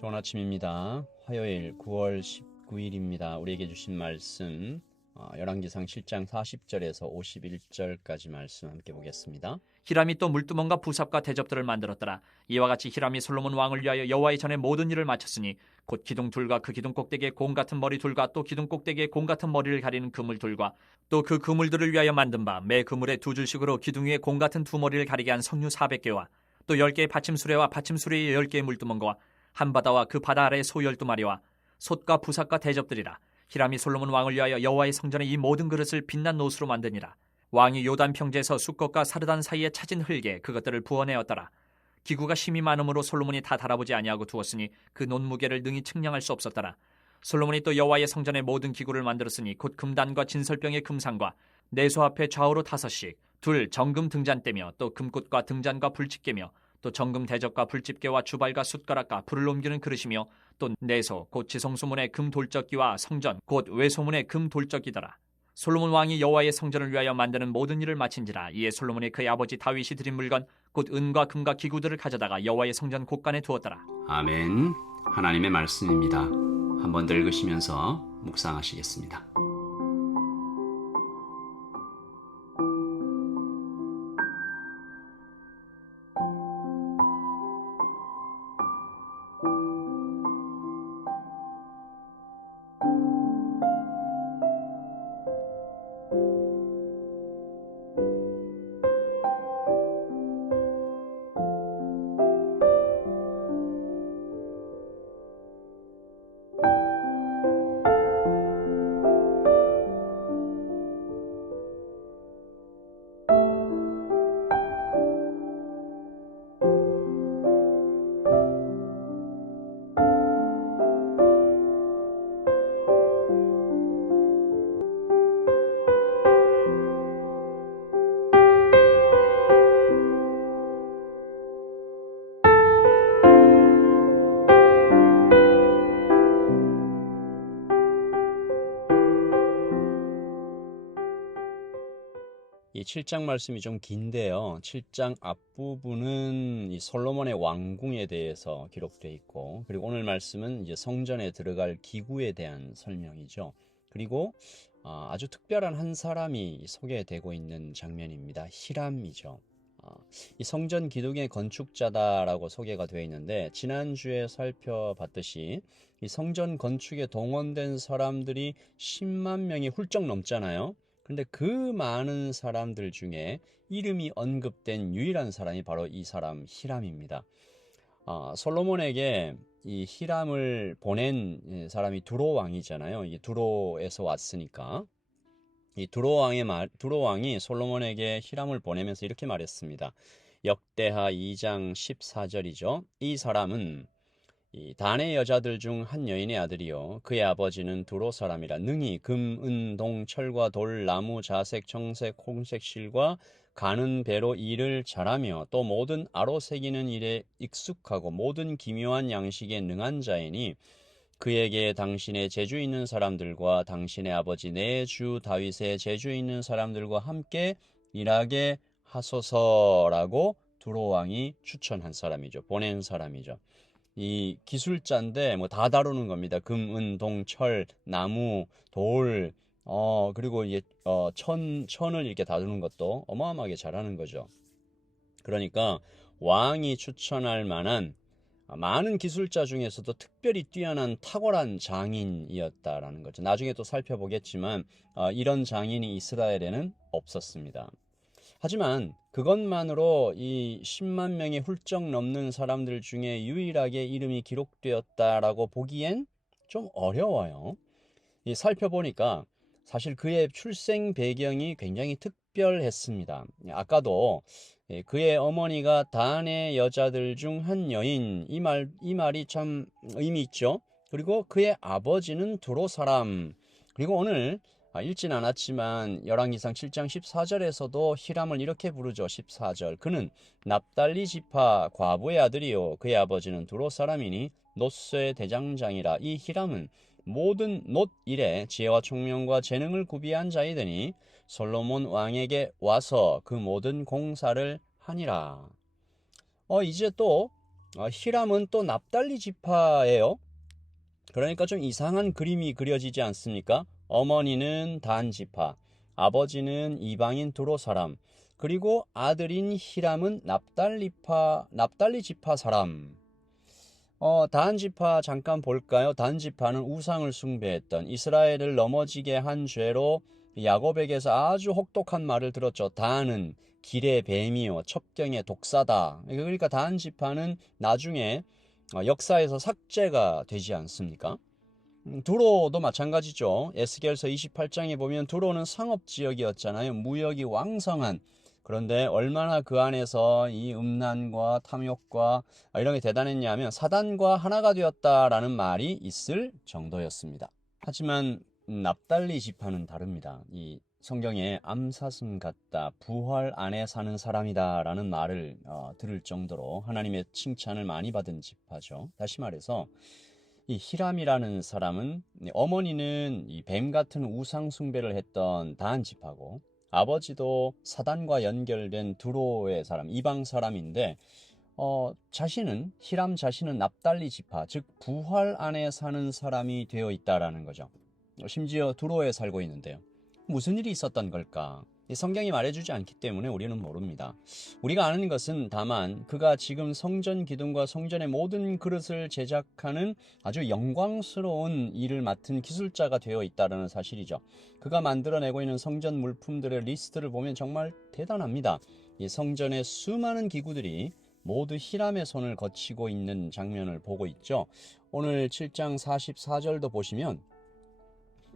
좋은 아침입니다. 화요일 9월 19일입니다. 우리에게 주신 말씀 열왕기상 7장 40절에서 51절까지 말씀 함께 보겠습니다. 히람이 또 물두멍과 부삽과 대접들을 만들었더라. 이와 같이 히람이 솔로몬 왕을 위하여 여호와의 전에 모든 일을 마쳤으니 곧 기둥 둘과 그 기둥 꼭대기에 공 같은 머리 둘과 또 기둥 꼭대기에 공 같은 머리를 가리는 그물 둘과 또 그 그물들을 위하여 만든 바 매 그물에 두 줄씩으로 기둥 위에 공 같은 두 머리를 가리게 한 석류 400개와 또 10개의 받침수레와 받침수레의 10개의 물두멍과 한 바다와 그 바다 아래의 소 12마리와 솥과 부삭과 대접들이라. 히람이 솔로몬 왕을 위하여 여호와의 성전에 이 모든 그릇을 빛난 노수로 만드니라. 왕이 요단 평지에서 숫것과 사르단 사이에 찾은 흙에 그것들을 부어내었더라. 기구가 심히 많음으로 솔로몬이 다 달아보지 아니하고 두었으니 그 논무게를 능히 측량할 수 없었더라. 솔로몬이 또 여호와의 성전에 모든 기구를 만들었으니 곧 금단과 진설병의 금상과 내소 앞에 좌우로 5씩 둘 정금 등잔대며 또 금꽃과 등잔과 불집게며 또 정금 대접과 불집게와 주발과 숟가락과 불을 옮기는 그릇이며 또 내소 곧 지성소문의 금 돌적기와 성전 곧 외소문의 금 돌적기더라. 솔로몬 왕이 여호와의 성전을 위하여 만드는 모든 일을 마친지라. 이에 솔로몬이 그의 아버지 다윗이 드린 물건 곧 은과 금과 기구들을 가져다가 여호와의 성전 곳간에 두었더라. 아멘. 하나님의 말씀입니다. 한 번 더 읽으시면서 묵상하시겠습니다. 이 7장 말씀이 좀 긴데요. 7장 앞부분은 이 솔로몬의 왕궁에 대해서 기록되어 있고, 그리고 오늘 말씀은 이제 성전에 들어갈 기구에 대한 설명이죠. 그리고 아주 특별한 한 사람이 소개되고 있는 장면입니다. 히람이죠. 이 성전 기둥의 건축자다라고 소개가 되어 있는데, 지난주에 살펴봤듯이 이 성전 건축에 동원된 사람들이 10만 명이 훌쩍 넘잖아요. 근데 그 많은 사람들 중에 이름이 언급된 유일한 사람이 바로 이 사람 히람입니다. 솔로몬에게 이 히람을 보낸 사람이 두로 왕이잖아요. 이 두로에서 왔으니까 이 두로 왕이 솔로몬에게 히람을 보내면서 이렇게 말했습니다. 역대하 2장 14절이죠. 이 사람은 이 단의 여자들 중 한 여인의 아들이요 그의 아버지는 두로 사람이라 능히 금, 은, 동, 철과 돌, 나무, 자색, 청색, 홍색 실과 가는 배로 일을 잘하며 또 모든 아로 새기는 일에 익숙하고 모든 기묘한 양식에 능한 자이니 그에게 당신의 재주 있는 사람들과 당신의 아버지 내 주 다윗의 재주 있는 사람들과 함께 일하게 하소서라고 두로 왕이 추천한 사람이죠. 보낸 사람이죠. 이 기술자인데 뭐 다 다루는 겁니다. 금, 은, 동, 철, 나무, 돌, 그리고 이제 천을 이렇게 다루는 것도 어마어마하게 잘하는 거죠. 그러니까 왕이 추천할 만한 많은 기술자 중에서도 특별히 뛰어난 탁월한 장인이었다라는 거죠. 나중에 또 살펴보겠지만 이런 장인이 이스라엘에는 없었습니다. 하지만 그것만으로 이 10만 명이 훌쩍 넘는 사람들 중에 유일하게 이름이 기록되었다라고 보기엔 좀 어려워요. 살펴보니까 사실 그의 출생 배경이 굉장히 특별했습니다. 아까도 그의 어머니가 단의 여자들 중 한 여인, 이 말이 참 의미 있죠. 그리고 그의 아버지는 두로 사람. 그리고 오늘 읽진 않았지만 열왕기상 7장 14절에서도 히람을 이렇게 부르죠. 14절. 그는 납달리 지파 과부의 아들이요 그의 아버지는 두로 사람이니 놋의 대장장이라. 이 히람은 모든 놋 일에 지혜와 총명과 재능을 구비한 자이더니 솔로몬 왕에게 와서 그 모든 공사를 하니라. 이제 또 히람은 또 납달리 지파예요. 그러니까 좀 이상한 그림이 그려지지 않습니까? 어머니는 단 지파, 아버지는 이방인 두로 사람, 그리고 아들인 히람은 납달리 지파 사람. 단 지파 잠깐 볼까요? 단 지파는 우상을 숭배했던 이스라엘을 넘어지게 한 죄로 야곱에게서 아주 혹독한 말을 들었죠. 단은 길의 뱀이요 첩경의 독사다. 그러니까 단 지파는 나중에 역사에서 삭제가 되지 않습니까? 두로도 마찬가지죠. 에스겔서 28장에 보면 두로는 상업지역이었잖아요. 무역이 왕성한. 그런데 얼마나 그 안에서 이 음란과 탐욕과 이런 게 대단했냐면 사단과 하나가 되었다라는 말이 있을 정도였습니다. 하지만 납달리 지파는 다릅니다. 이 성경에 암사슴 같다, 부활 안에 사는 사람이다 라는 말을 들을 정도로 하나님의 칭찬을 많이 받은 지파죠. 다시 말해서 이 히람이라는 사람은 어머니는 이 뱀 같은 우상 숭배를 했던 단 지파고 아버지도 사단과 연결된 두로의 사람, 이방 사람인데 히람 자신은 납달리 지파, 즉 부활 안에 사는 사람이 되어 있다라는 거죠. 심지어 두로에 살고 있는데요. 무슨 일이 있었던 걸까? 성경이 말해주지 않기 때문에 우리는 모릅니다. 우리가 아는 것은 다만 그가 지금 성전 기둥과 성전의 모든 그릇을 제작하는 아주 영광스러운 일을 맡은 기술자가 되어 있다는 사실이죠. 그가 만들어내고 있는 성전 물품들의 리스트를 보면 정말 대단합니다. 이 성전의 수많은 기구들이 모두 히람의 손을 거치고 있는 장면을 보고 있죠. 오늘 7장 44절도 보시면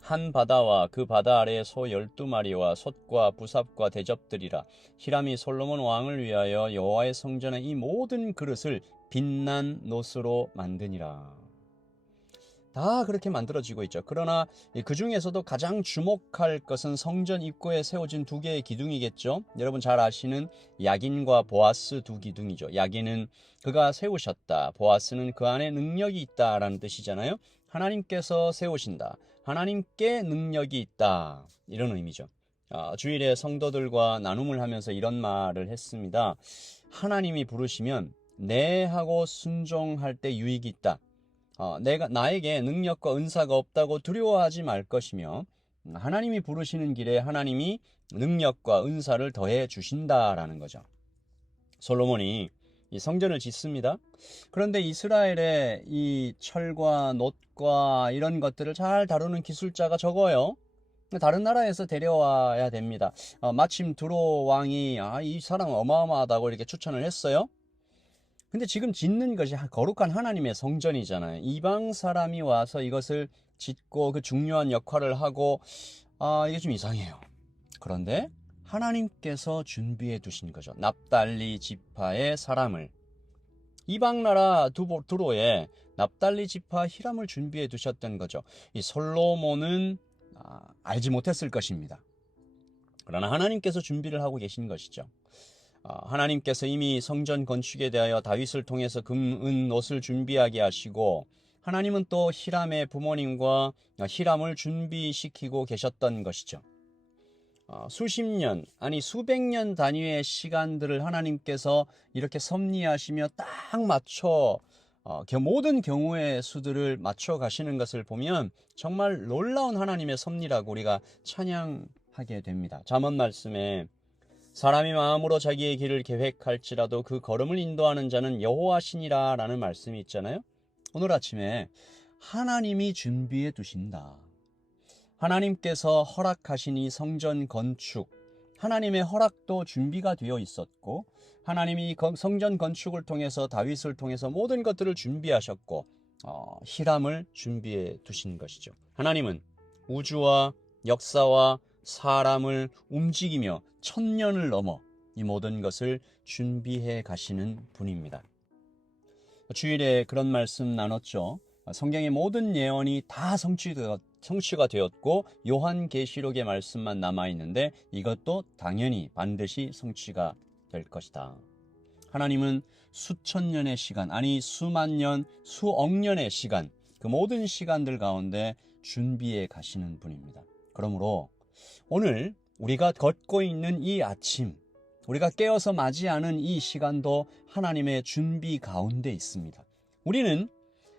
한 바다와 그 바다 아래에 소 12마리와 솥과 부삽과 대접들이라 히람이 솔로몬 왕을 위하여 여호와의 성전의 이 모든 그릇을 빛난 놋으로 만드니라. 다 그렇게 만들어지고 있죠. 그러나 그 중에서도 가장 주목할 것은 성전 입구에 세워진 두 개의 기둥이겠죠. 여러분 잘 아시는 야긴과 보아스 두 기둥이죠. 야긴은 그가 세우셨다. 보아스는 그 안에 능력이 있다라는 뜻이잖아요. 하나님께서 세우신다. 하나님께 능력이 있다. 이런 의미죠. 주일에 성도들과 나눔을 하면서 이런 말을 했습니다. 하나님이 부르시면 네 하고 순종할 때 유익이 있다. 나에게 능력과 은사가 없다고 두려워하지 말 것이며 하나님이 부르시는 길에 하나님이 능력과 은사를 더해 주신다라는 거죠. 솔로몬이 이 성전을 짓습니다. 그런데 이스라엘의 이 철과 놋과 이런 것들을 잘 다루는 기술자가 적어요. 다른 나라에서 데려와야 됩니다. 마침 두로 왕이 이 사람 어마어마하다고 이렇게 추천을 했어요. 근데 지금 짓는 것이 거룩한 하나님의 성전이잖아요. 이방 사람이 와서 이것을 짓고 그 중요한 역할을 하고 이게 좀 이상해요. 그런데 하나님께서 준비해 두신 거죠. 납달리 지파의 사람을 이방 나라 두로에 납달리 지파 히람을 준비해 두셨던 거죠. 이 솔로몬은 알지 못했을 것입니다. 그러나 하나님께서 준비를 하고 계신 것이죠. 하나님께서 이미 성전 건축에 대하여 다윗을 통해서 금, 은, 놋을 준비하게 하시고 하나님은 또 히람의 부모님과 히람을 준비시키고 계셨던 것이죠. 수십 년, 아니 수백 년 단위의 시간들을 하나님께서 이렇게 섭리하시며 딱 맞춰 모든 경우의 수들을 맞춰 가시는 것을 보면 정말 놀라운 하나님의 섭리라고 우리가 찬양하게 됩니다. 잠언 말씀에 사람이 마음으로 자기의 길을 계획할지라도 그 걸음을 인도하는 자는 여호와시니라 라는 말씀이 있잖아요. 오늘 아침에 하나님이 준비해 두신다. 하나님께서 허락하신 이 성전 건축, 하나님의 허락도 준비가 되어 있었고 하나님이 성전 건축을 통해서 다윗을 통해서 모든 것들을 준비하셨고 히람을 준비해 두신 것이죠. 하나님은 우주와 역사와 사람을 움직이며 천년을 넘어 이 모든 것을 준비해 가시는 분입니다. 주일에 그런 말씀 나눴죠. 성경의 모든 예언이 다 성취가 되었고 요한계시록의 말씀만 남아있는데 이것도 당연히 반드시 성취가 될 것이다. 하나님은 수천 년의 시간, 아니 수만 년, 수억 년의 시간, 그 모든 시간들 가운데 준비해 가시는 분입니다. 그러므로 오늘 우리가 걷고 있는 이 아침, 우리가 깨어서 맞이하는 이 시간도 하나님의 준비 가운데 있습니다. 우리는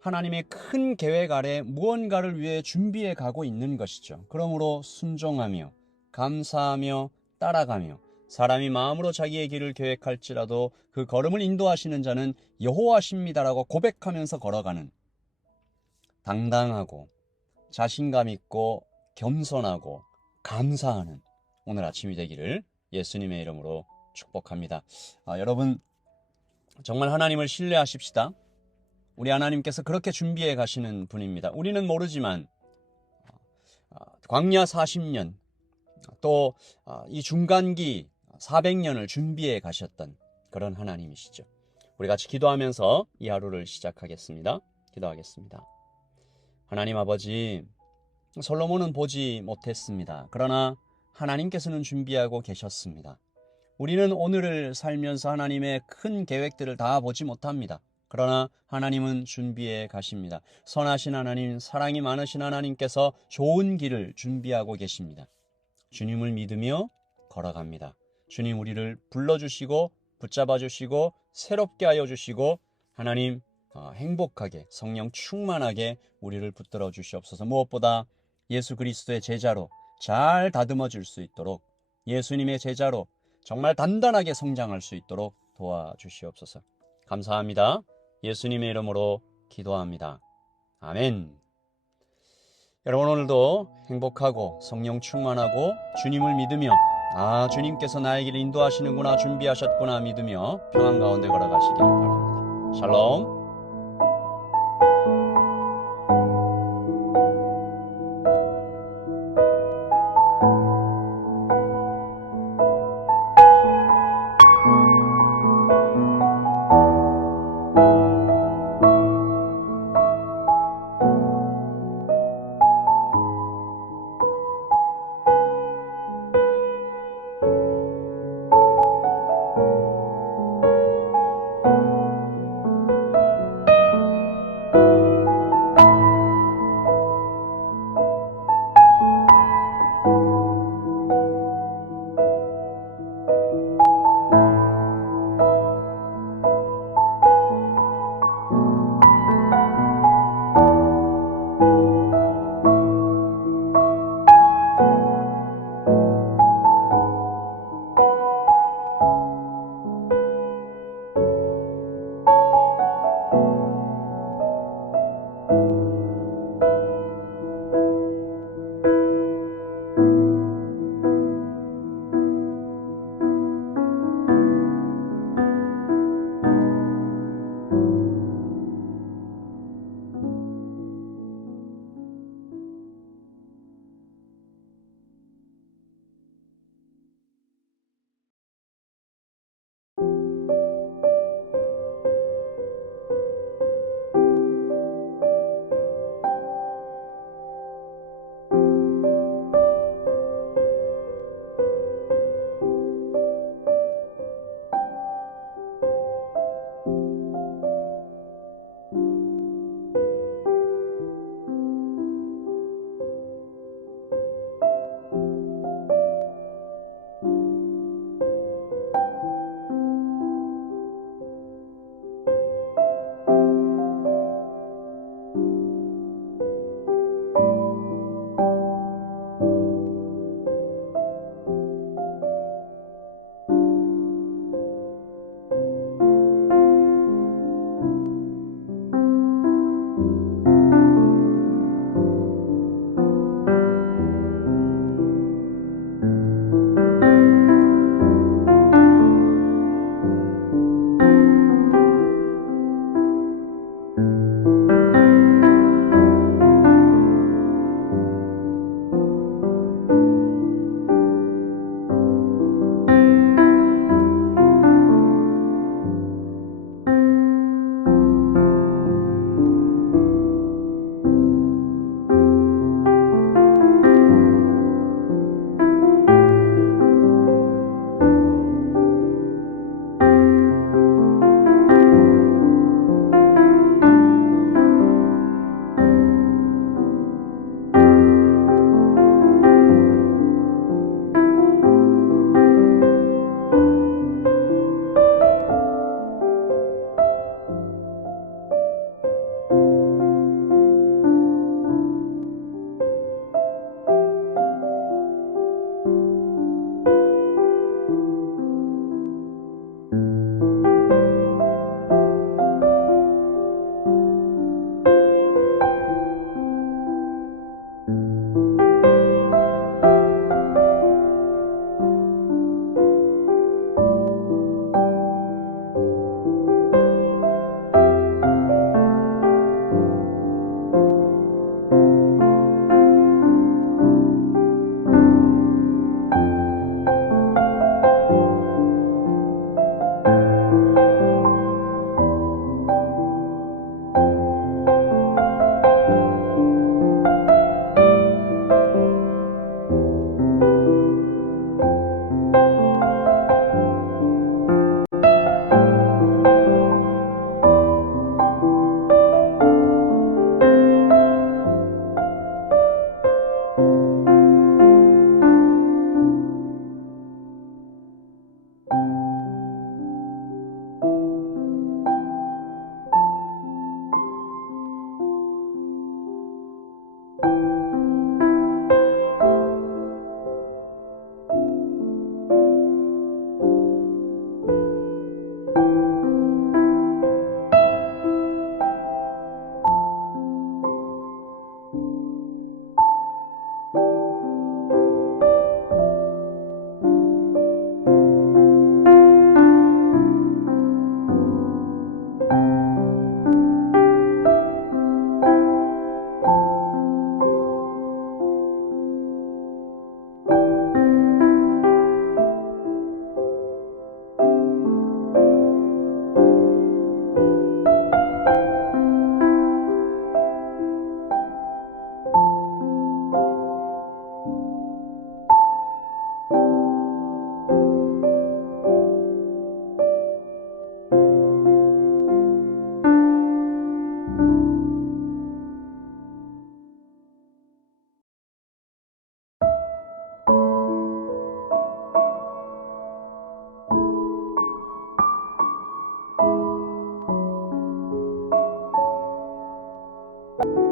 하나님의 큰 계획 아래 무언가를 위해 준비해 가고 있는 것이죠. 그러므로 순종하며 감사하며 따라가며 사람이 마음으로 자기의 길을 계획할지라도 그 걸음을 인도하시는 자는 여호와십니다라고 고백하면서 걸어가는 당당하고 자신감 있고 겸손하고 감사하는 오늘 아침이 되기를 예수님의 이름으로 축복합니다. 여러분 정말 하나님을 신뢰하십시다. 우리 하나님께서 그렇게 준비해 가시는 분입니다. 우리는 모르지만 광야 40년 또 이 중간기 400년을 준비해 가셨던 그런 하나님이시죠. 우리 같이 기도하면서 이 하루를 시작하겠습니다. 기도하겠습니다. 하나님 아버지, 솔로몬은 보지 못했습니다. 그러나 하나님께서는 준비하고 계셨습니다. 우리는 오늘을 살면서 하나님의 큰 계획들을 다 보지 못합니다. 그러나 하나님은 준비해 가십니다. 선하신 하나님, 사랑이 많으신 하나님께서 좋은 길을 준비하고 계십니다. 주님을 믿으며 걸어갑니다. 주님 우리를 불러주시고 붙잡아 주시고 새롭게 하여 주시고 하나님 행복하게 성령 충만하게 우리를 붙들어 주시옵소서. 무엇보다 예수 그리스도의 제자로 잘 다듬어 줄 수 있도록 예수님의 제자로 정말 단단하게 성장할 수 있도록 도와주시옵소서. 감사합니다. 예수님의 이름으로 기도합니다. 아멘. 여러분 오늘도 행복하고 성령 충만하고 주님을 믿으며 주님께서 나의 길을 인도하시는구나 준비하셨구나 믿으며 평안 가운데 걸어가시기를 바랍니다. 샬롬. 네.